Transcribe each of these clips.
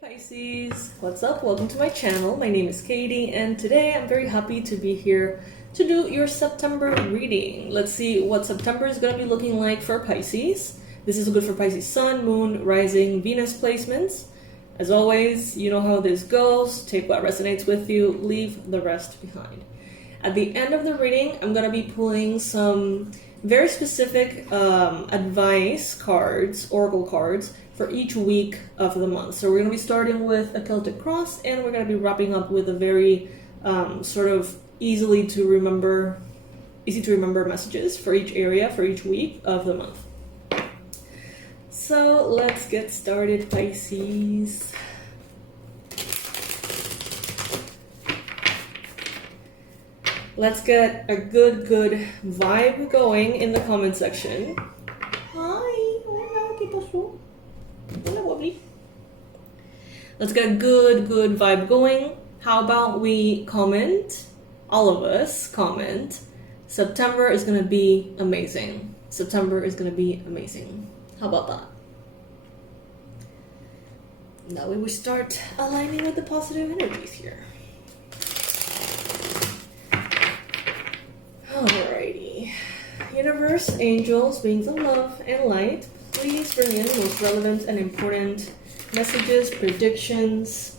Pisces, what's up? Welcome to my channel. My name is Katie and today I'm very happy to be here to do your September reading. Let's see what September is going to be looking like for Pisces. This is good for Pisces Sun, Moon, Rising, Venus placements. As always, you know how this goes. Take what resonates with you, leave the rest behind. At the end of the reading, I'm going to be pulling some very specific advice cards, oracle cards, for each week of the month. So we're going to be starting with a Celtic cross, and we're going to be wrapping up with a very sort of easy to remember messages for each area, for each week of the month. So let's get started, Pisces. Let's get a good vibe going in the comment section. Hi, hola, ¿qué pasó? Hola, wobbly. Let's get a good vibe going. How about we comment, all of us comment, September is going to be amazing. September is going to be amazing. How about that? That way we start aligning with the positive energies here. Alrighty. Universe, angels, beings of love, and light, please bring in most relevant and important messages, predictions,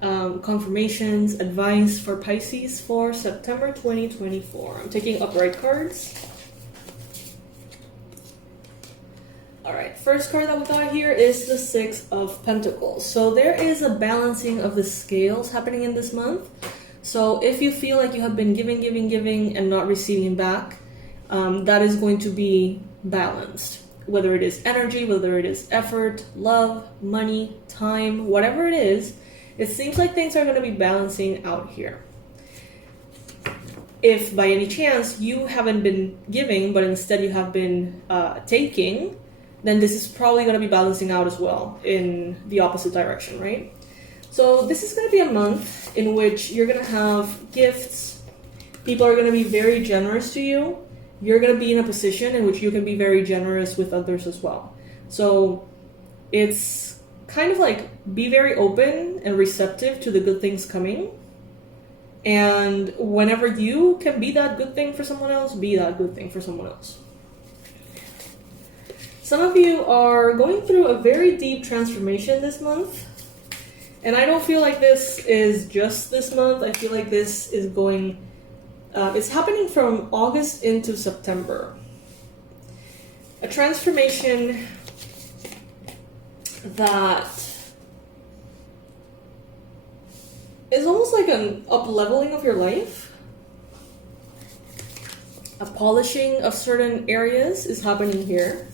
confirmations, advice for Pisces for September 2024. I'm taking upright cards. Alright, first card that we got here is the Six of Pentacles. So there is a balancing of the scales happening in this month. So if you feel like you have been giving and not receiving back, that is going to be balanced. Whether it is energy, whether it is effort, love, money, time, whatever it is, it seems like things are going to be balancing out here. If by any chance you haven't been giving, but instead you have been taking, then this is probably going to be balancing out as well in the opposite direction, right? So this is going to be a month in which you're going to have gifts. People are going to be very generous to you. You're going to be in a position in which you can be very generous with others as well. So it's kind of like be very open and receptive to the good things coming. And whenever you can be that good thing for someone else, be that good thing for someone else. Some of you are going through a very deep transformation this month. And I don't feel like this is just this month. I feel like this is going... it's happening from August into September. A transformation that is almost like an up-leveling of your life. A polishing of certain areas is happening here.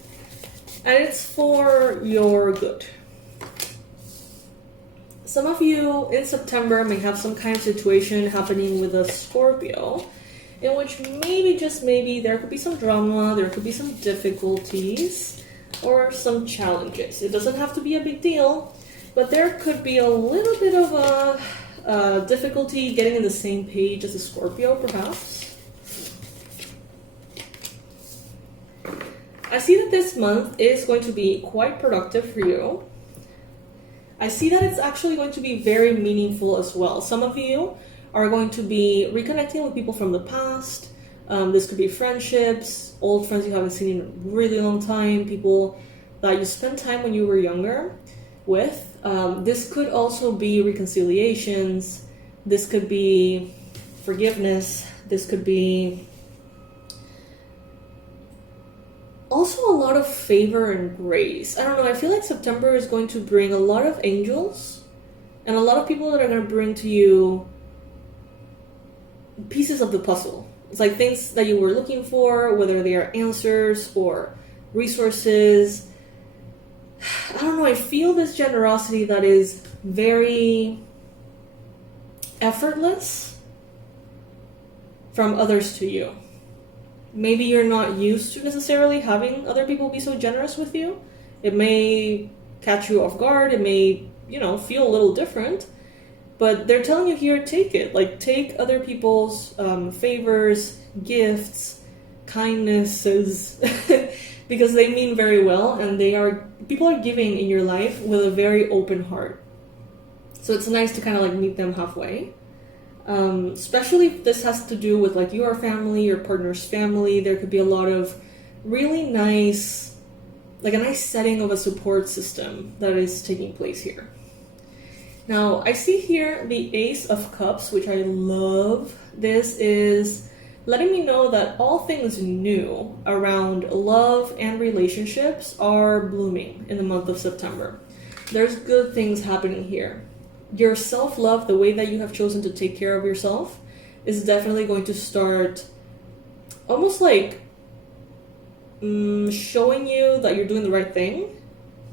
And it's for your good. Some of you in September may have some kind of situation happening with a Scorpio in which maybe, just maybe, there could be some drama, there could be some difficulties, or some challenges. It doesn't have to be a big deal, but there could be a little bit of a difficulty getting in the same page as a Scorpio, perhaps. I see that this month is going to be quite productive for you. I see that it's actually going to be very meaningful as well. Some of you are going to be reconnecting with people from the past. This could be friendships, old friends you haven't seen in a really long time, people that you spent time when you were younger with. This could also be reconciliations. This could be forgiveness. This could be also a lot of favor and grace. I don't know, I feel like September is going to bring a lot of angels and a lot of people that are going to bring to you pieces of the puzzle. It's like things that you were looking for, whether they are answers or resources. I don't know, I feel this generosity that is very effortless from others to you. Maybe you're not used to necessarily having other people be so generous with you. It may catch you off guard. It may, feel a little different. But they're telling you here, take it. Like, take other people's favors, gifts, kindnesses, because they mean very well, and people are giving in your life with a very open heart. So it's nice to kind of like meet them halfway. Especially if this has to do with like your family, your partner's family. There could be a lot of really nice, like a nice setting of a support system that is taking place here. Now, I see here the Ace of Cups, which I love. This is letting me know that all things new around love and relationships are blooming in the month of September. There's good things happening here. Your self-love, the way that you have chosen to take care of yourself, is definitely going to start almost like showing you that you're doing the right thing.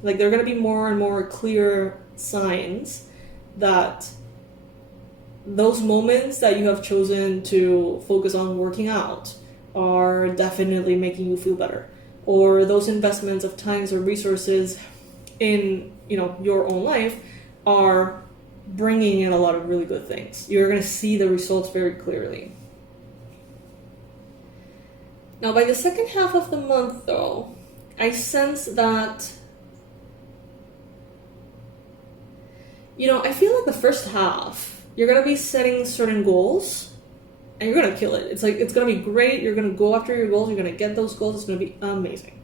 Like there are going to be more and more clear signs that those moments that you have chosen to focus on working out are definitely making you feel better. Or those investments of times or resources in, your own life are bringing in a lot of really good things. You're going to see the results very clearly. Now, by the second half of the month, though, I sense that, I feel like the first half, you're going to be setting certain goals, and you're going to kill it. It's like, it's going to be great. You're going to go after your goals. You're going to get those goals. It's going to be amazing.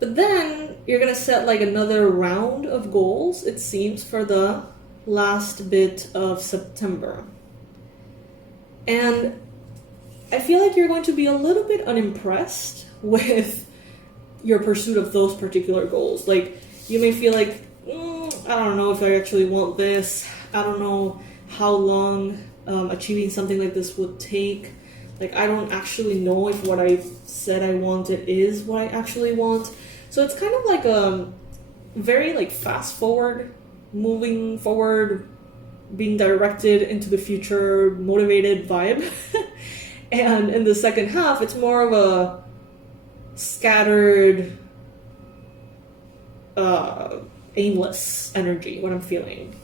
But then, you're going to set like another round of goals, it seems, for the last bit of September. And I feel like you're going to be a little bit unimpressed with your pursuit of those particular goals. Like, you may feel like, I don't know if I actually want this. I don't know how long achieving something like this would take. Like, I don't actually know if what I said I wanted is what I actually want. So it's kind of like a very like fast forward, moving forward, being directed into the future, motivated vibe. And in the second half, it's more of a scattered, aimless energy, what I'm feeling.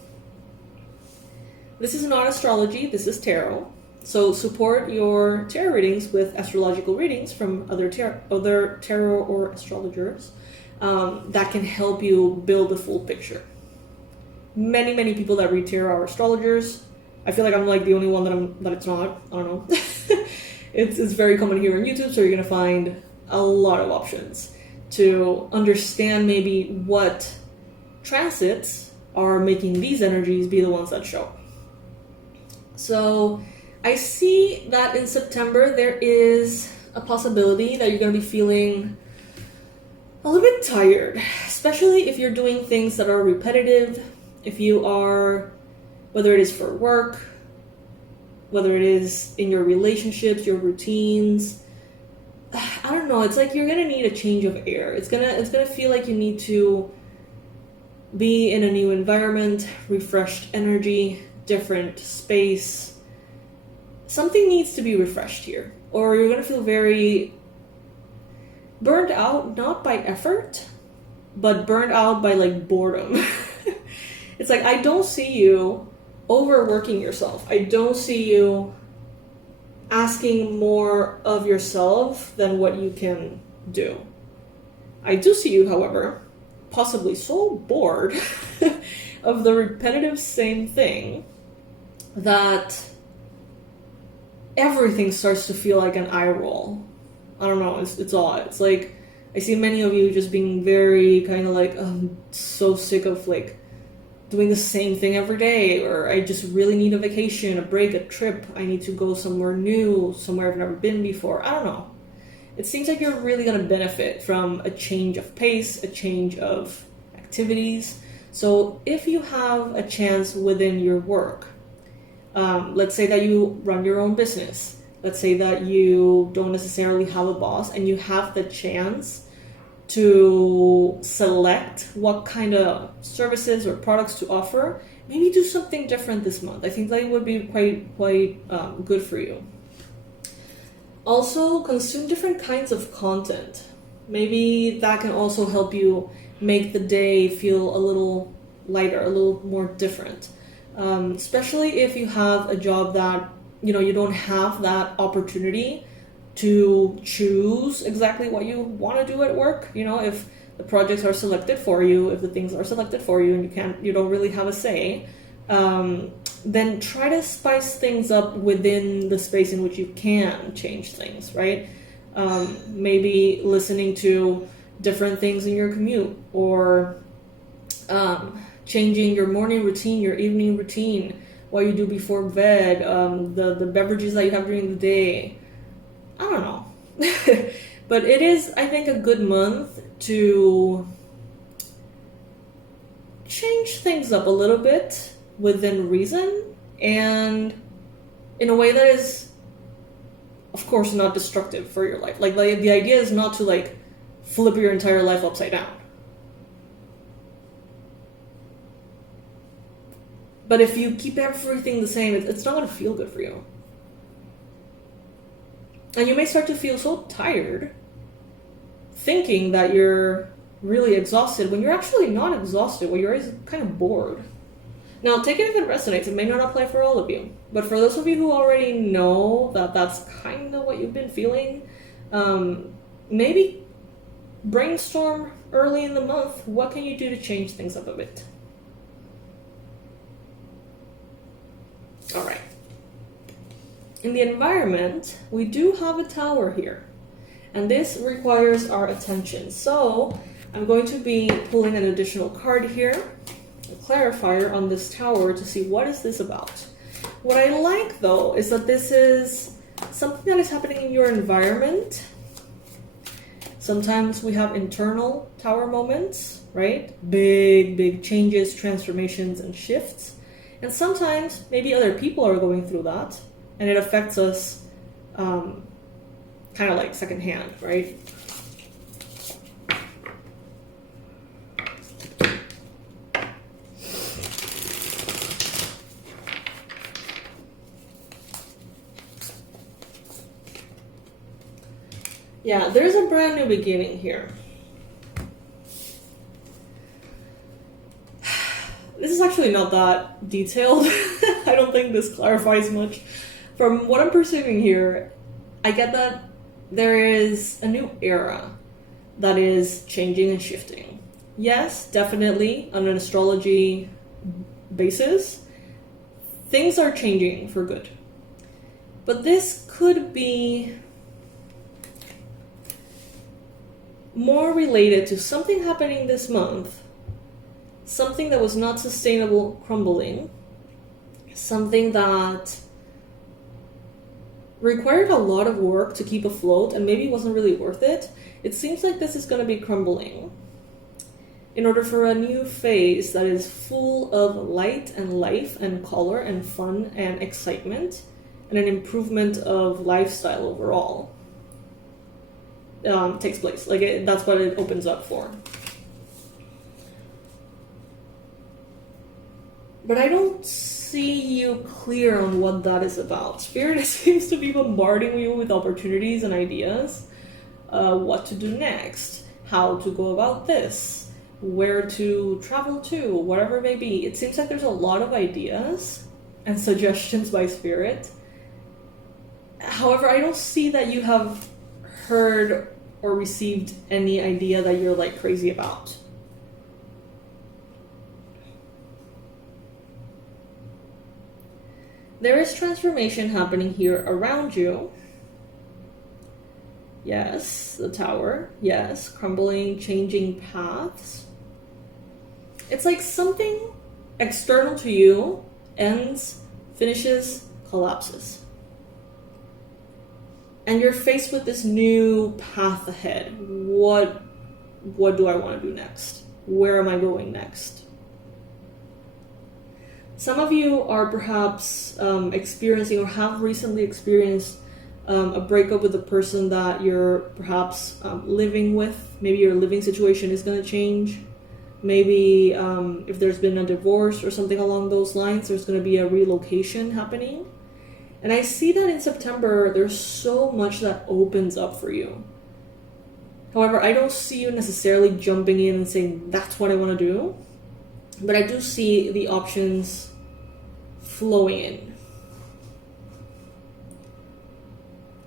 This is not astrology, this is tarot. So support your tarot readings with astrological readings from other tarot or astrologers that can help you build a full picture. Many people that read tarot are astrologers. I feel like I'm like the only one that it's not. I don't know. It's very common here on YouTube, so you're gonna find a lot of options to understand maybe what transits are making these energies be the ones that show. So I see that in September there is a possibility that you're going to be feeling a little bit tired, especially if you're doing things that are repetitive, if you are, whether it is for work, whether it is in your relationships, your routines. I don't know, it's like you're going to need a change of air. It's going to feel like you need to be in a new environment, refreshed energy, different space. Something needs to be refreshed here, or you're going to feel very burned out, not by effort, but burned out by like boredom. It's like, I don't see you overworking yourself. I don't see you asking more of yourself than what you can do. I do see you, however, possibly so bored of the repetitive same thing that everything starts to feel like an eye roll. I don't know, it's odd. It's like, I see many of you just being very kind of like, I'm so sick of like doing the same thing every day, or I just really need a vacation, a break, a trip. I need to go somewhere new, somewhere I've never been before. I don't know. It seems like you're really going to benefit from a change of pace, a change of activities. So if you have a chance within your work, let's say that you run your own business. Let's say that you don't necessarily have a boss and you have the chance to select what kind of services or products to offer. Maybe do something different this month. I think that would be quite good for you. Also, consume different kinds of content. Maybe that can also help you make the day feel a little lighter, a little more different. Especially if you have a job that, you don't have that opportunity to choose exactly what you want to do at work. If the projects are selected for you, if the things are selected for you and you don't really have a say, then try to spice things up within the space in which you can change things, right? Maybe listening to different things in your commute, or changing your morning routine, your evening routine, what you do before bed, the beverages that you have during the day. I don't know. But it is, I think, a good month to change things up a little bit within reason, and in a way that is, of course, not destructive for your life. Like the idea is not to like flip your entire life upside down. But if you keep everything the same, it's not going to feel good for you. And you may start to feel so tired, thinking that you're really exhausted, when you're actually not exhausted, when you're kind of bored. Now, take it if it resonates. It may not apply for all of you. But for those of you who already know that that's kind of what you've been feeling, maybe brainstorm early in the month, what can you do to change things up a bit? All right. In the environment, we do have a tower here, and this requires our attention. So I'm going to be pulling an additional card here, a clarifier on this tower, to see what is this about. What I like, though, is that this is something that is happening in your environment. Sometimes we have internal tower moments, right? Big changes, transformations, and shifts. And sometimes maybe other people are going through that, and it affects us kind of like secondhand, right? Yeah, there's a brand new beginning here. This is actually not that detailed. I don't think this clarifies much. From what I'm perceiving here, I get that there is a new era that is changing and shifting. Yes, definitely, on an astrology basis, things are changing for good. But this could be more related to something happening this month, something that was not sustainable crumbling, something that required a lot of work to keep afloat and maybe wasn't really worth it. It seems like this is going to be crumbling in order for a new phase that is full of light and life and color and fun and excitement and an improvement of lifestyle overall takes place. That's what it opens up for. But I don't see you clear on what that is about. Spirit seems to be bombarding you with opportunities and ideas. What to do next, how to go about this, where to travel to, whatever it may be. It seems like there's a lot of ideas and suggestions by Spirit. However, I don't see that you have heard or received any idea that you're like crazy about. There is transformation happening here around you. Yes, the tower. Yes, crumbling, changing paths. It's like something external to you ends, finishes, collapses. And you're faced with this new path ahead. What do I want to do next? Where am I going next? Some of you are perhaps experiencing or have recently experienced a breakup with the person that you're perhaps living with. Maybe your living situation is going to change. Maybe if there's been a divorce or something along those lines, there's going to be a relocation happening. And I see that in September, there's so much that opens up for you. However, I don't see you necessarily jumping in and saying, that's what I want to do. But I do see the options flowing in.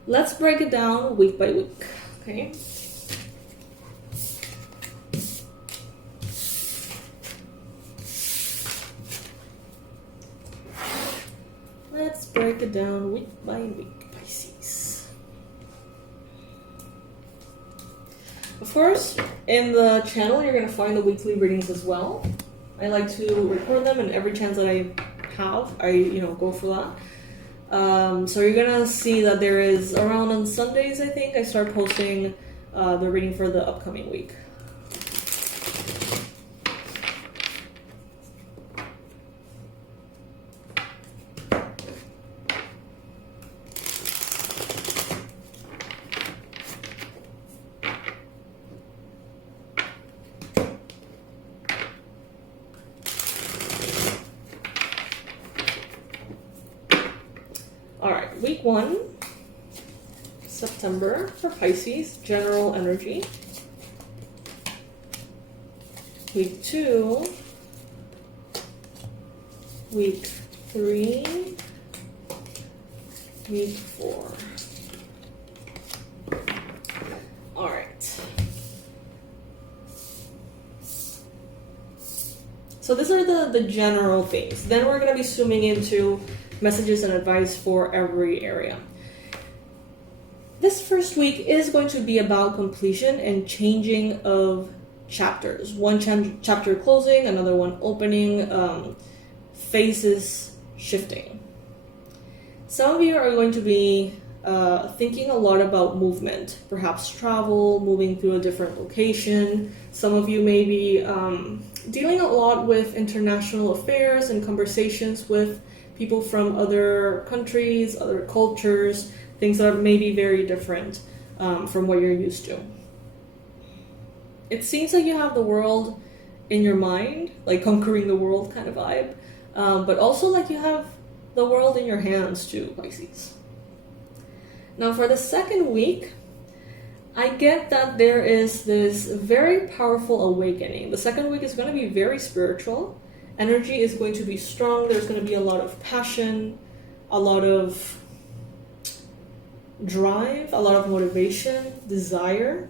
Let's break it down week by week, okay? break it down week by week, Pisces. Of course, in the channel, you're going to find the weekly readings as well. I like to record them, and every chance that I have, I go for that. So you're going to see that there is, around on Sundays, I think, I start posting the reading for the upcoming week. Alright, week 1, September for Pisces, general energy. Week 2, week 3, week 4. Alright. So these are the general things. Then we're going to be zooming into messages and advice for every area. This first week is going to be about completion and changing of chapters. One chapter closing, another one opening, phases shifting. Some of you are going to be thinking a lot about movement, perhaps travel, moving to a different location. Some of you may be dealing a lot with international affairs and conversations with people from other countries, other cultures, things that are maybe very different from what you're used to. It seems like you have the world in your mind, like conquering the world kind of vibe, but also like you have the world in your hands too, Pisces. Now for the second week, I get that there is this very powerful awakening. The second week is going to be very spiritual. Energy is going to be strong. There's going to be a lot of passion, a lot of drive, a lot of motivation, desire.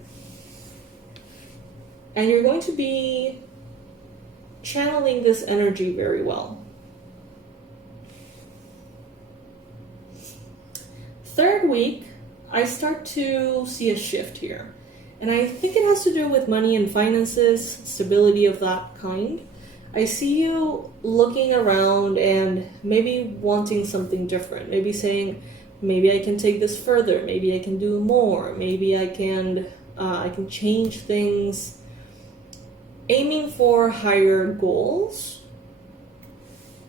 And you're going to be channeling this energy very well. Third week, I start to see a shift here. And I think it has to do with money and finances, stability of that kind. I see you looking around and maybe wanting something different. Maybe saying, maybe I can take this further. Maybe I can do more. Maybe I can change things. Aiming for higher goals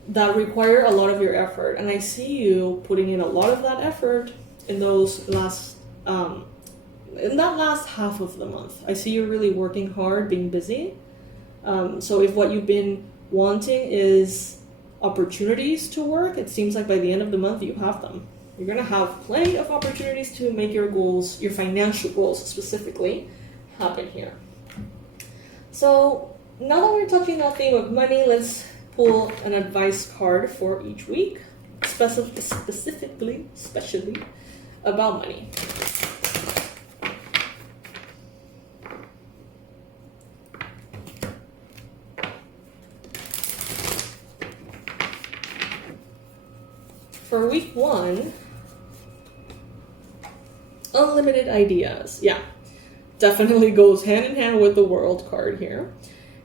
that require a lot of your effort. And I see you putting in a lot of that effort in those last, in that last half of the month. I see you really working hard, being busy. So if what you've been wanting is opportunities to work, it seems like by the end of the month you have them. You're going to have plenty of opportunities to make your goals, your financial goals specifically, happen here. So now that we're touching that theme of money, let's pull an advice card for each week, specifically about money. For week 1, unlimited ideas. Yeah, definitely goes hand in hand with the World card here.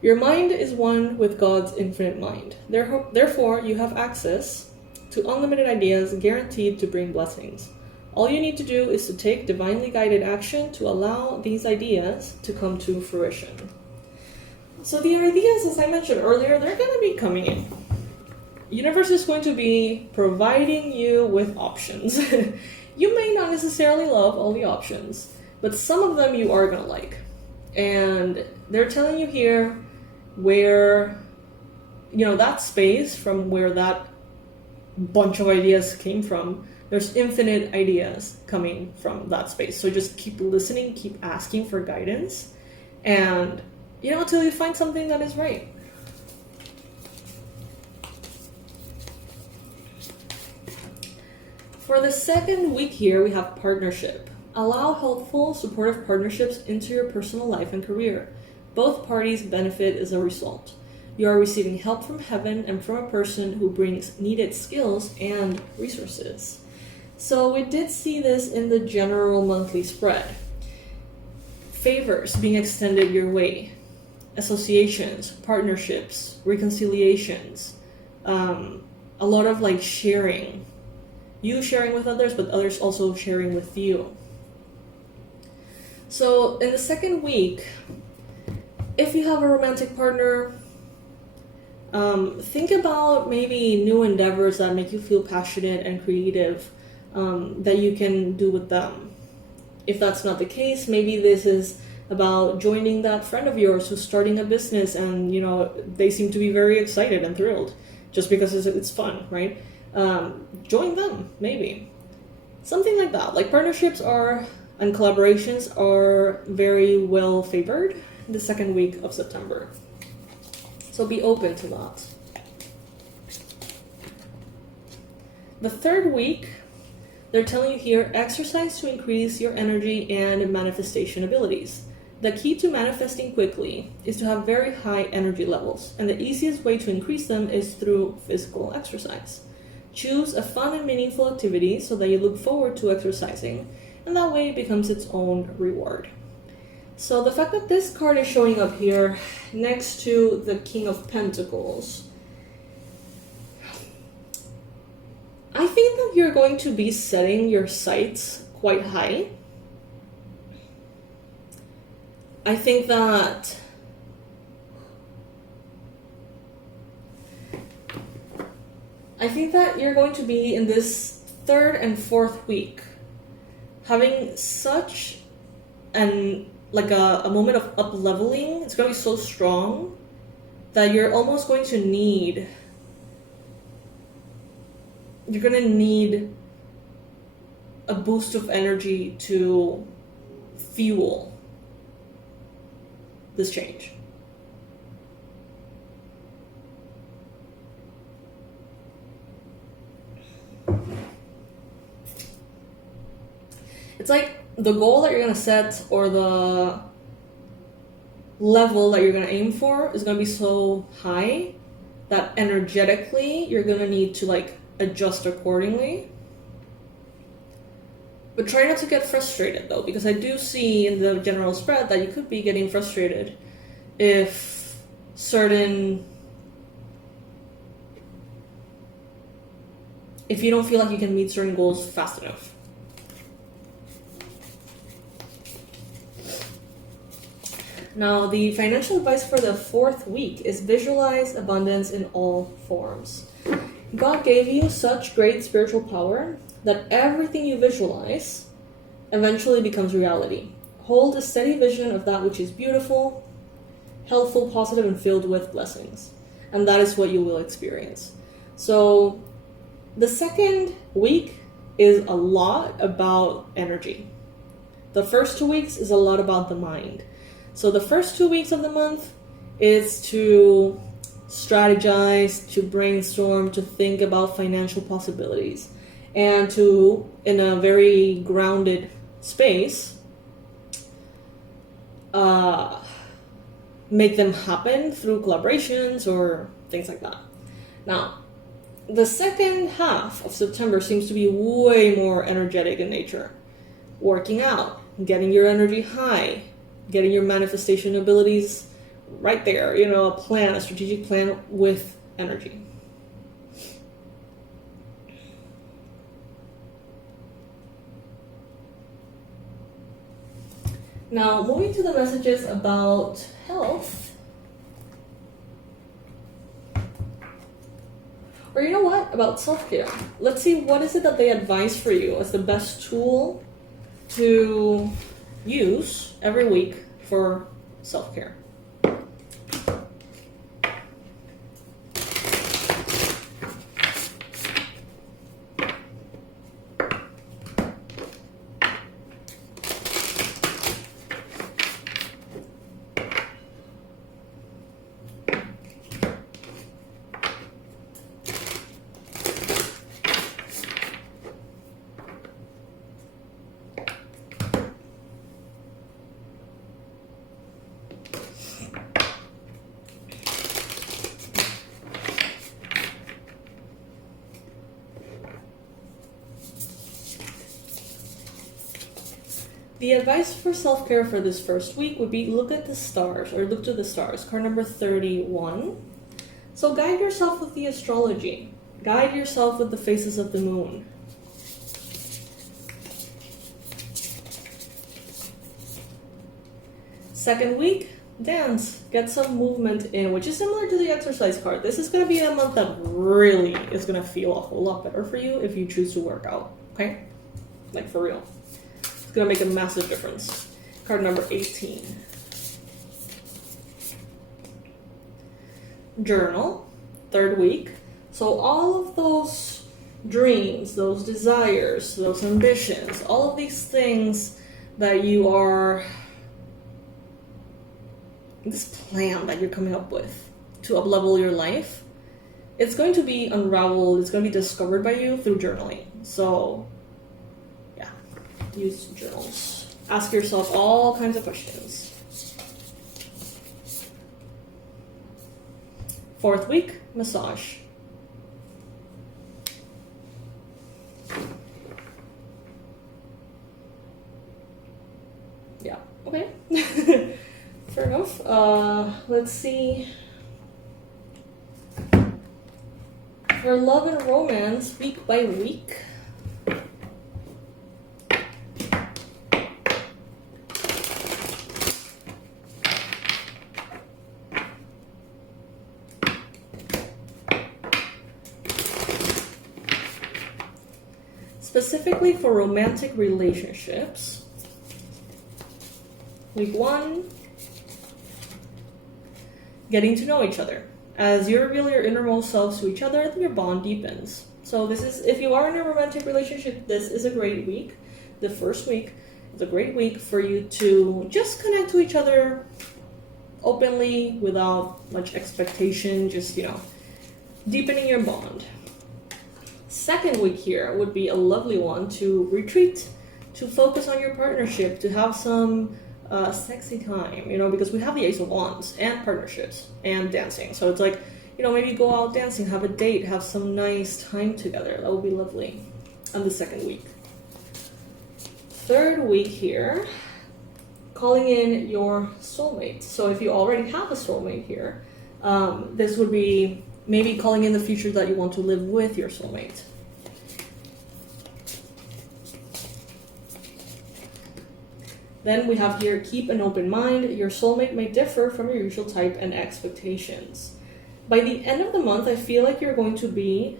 Your mind is one with God's infinite mind. Therefore, you have access to unlimited ideas guaranteed to bring blessings. All you need to do is to take divinely guided action to allow these ideas to come to fruition. So the ideas, as I mentioned earlier, they're going to be coming in. Universe is going to be providing you with options. You may not necessarily love all the options, but some of them you are going to like. And they're telling you here where, that space from where that bunch of ideas came from, there's infinite ideas coming from that space. So just keep listening, keep asking for guidance, and, until you find something that is right. For the second week here, we have partnership. Allow helpful, supportive partnerships into your personal life and career. Both parties benefit as a result. You are receiving help from heaven and from a person who brings needed skills and resources. So we did see this in the general monthly spread. Favors being extended your way, associations, partnerships, reconciliations, a lot of like sharing. You sharing with others, but others also sharing with you. So in the second week, if you have a romantic partner, think about maybe new endeavors that make you feel passionate and creative that you can do with them. If that's not the case, maybe this is about joining that friend of yours who's starting a business and, you know, they seem to be very excited and thrilled just because it's fun, right? Join them, maybe. Something like that. Like partnerships and collaborations are very well favored in the second week of September. So be open to that. The third week, they're telling you here, exercise to increase your energy and manifestation abilities. The key to manifesting quickly is to have very high energy levels, and the easiest way to increase them is through physical exercise. Choose a fun and meaningful activity so that you look forward to exercising, and that way it becomes its own reward. So the fact that this card is showing up here next to the King of Pentacles, I think that you're going to be setting your sights quite high. I think that you're going to be in this third and fourth week having such a moment of up-leveling. It's going to be so strong that you're almost going to need a boost of energy to fuel this change. It's like the goal that you're going to set or the level that you're going to aim for is going to be so high that energetically you're going to need to like adjust accordingly. But try not to get frustrated though, because I do see in the general spread that you could be getting frustrated if you don't feel like you can meet certain goals fast enough. Now, the financial advice for the fourth week is visualize abundance in all forms. God gave you such great spiritual power that everything you visualize eventually becomes reality. Hold a steady vision of that which is beautiful, healthful, positive, and filled with blessings. And that is what you will experience. So the second week is a lot about energy. The first 2 weeks is a lot about the mind. So the first 2 weeks of the month is to strategize, to brainstorm, to think about financial possibilities, and to, in a very grounded space, make them happen through collaborations or things like that. Now, the second half of September seems to be way more energetic in nature. Working out, getting your energy high, getting your manifestation abilities right there, a strategic plan with energy. Now, moving to the messages about health. Or you know what? About self-care. Let's see what is it that they advise for you as the best tool to use every week for self-care. The advice for self-care for this first week would be look at the stars, or look to the stars. Card number 31. So guide yourself with the astrology. Guide yourself with the phases of the moon. Second week, dance. Get some movement in, which is similar to the exercise card. This is going to be a month that really is going to feel a whole lot better for you if you choose to work out, okay? Like for real. It's going to make a massive difference. Card number 18. Journal, third week. So all of those dreams, those desires, those ambitions, all of these things that you are, this plan that you're coming up with to up-level your life, it's going to be unraveled, it's going to be discovered by you through journaling. So yeah, use journals. Ask yourself all kinds of questions. Fourth week, massage. Yeah, okay. Fair enough. Let's see. For love and romance, week by week. Specifically for romantic relationships. Week 1. Getting to know each other. As you reveal your innermost selves to each other, your bond deepens. So this is, if you are in a romantic relationship, this is a great week. The first week is a great week for you to just connect to each other openly, without much expectation, just, deepening your bond. Second week here would be a lovely one to retreat, to focus on your partnership, to have some sexy time, because we have the Ace of Wands and partnerships and dancing. So it's like, maybe go out dancing, have a date, have some nice time together. That would be lovely on the second week. Third week here, calling in your soulmate. So if you already have a soulmate here, this would be maybe calling in the future that you want to live with your soulmate. Then we have here, keep an open mind. Your soulmate may differ from your usual type and expectations. By the end of the month, I feel like you're going to be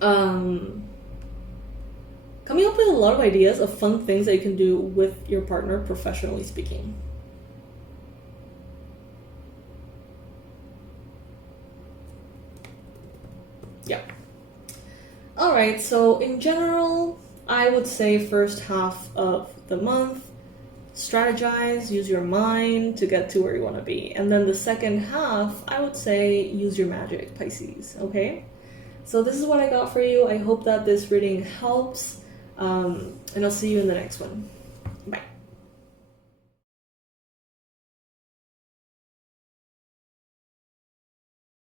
coming up with a lot of ideas of fun things that you can do with your partner, professionally speaking. Yeah. All right, so in general, I would say first half of the month, strategize, use your mind to get to where you want to be. And then the second half, I would say use your magic, Pisces, okay? So this is what I got for you. I hope that this reading helps, and I'll see you in the next one.